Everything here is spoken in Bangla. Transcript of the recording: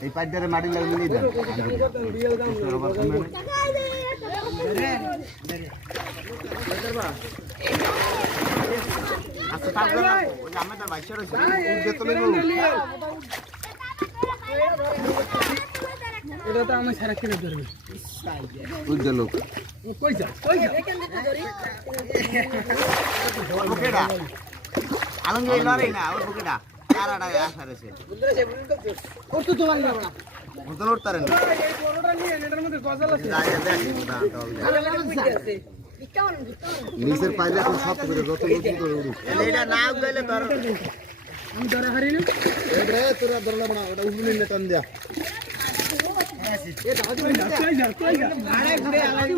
এই পাইডারে মাটি লাগিয়ে দেন আচ্ছা তারপরে ওই আমি তার বাইশার আছে উঠে তো নেব এটা তো আমি সারা কিনে ধরবে উঠে লোক কই যা এখান থেকে ধরি বুকেডা আলঙ্গে লরে না ওর বুকেডা কারাডা আসার আছে ওর তো তোমার না বড়া উঠে লড়তারেন এই বড়টা নিয়ে এটার মধ্যে গজাল আছে নিচের পাইলে তো সব করে যত নতুন করে উড়ু এটা না গেলে ধর আমি ধরে হারি না এরে তোরা ধরলা বড় ওটা উড়ুনি না টান দিয়া এ দাও দিবেন না তুই যা আরে ঘুরে আলাই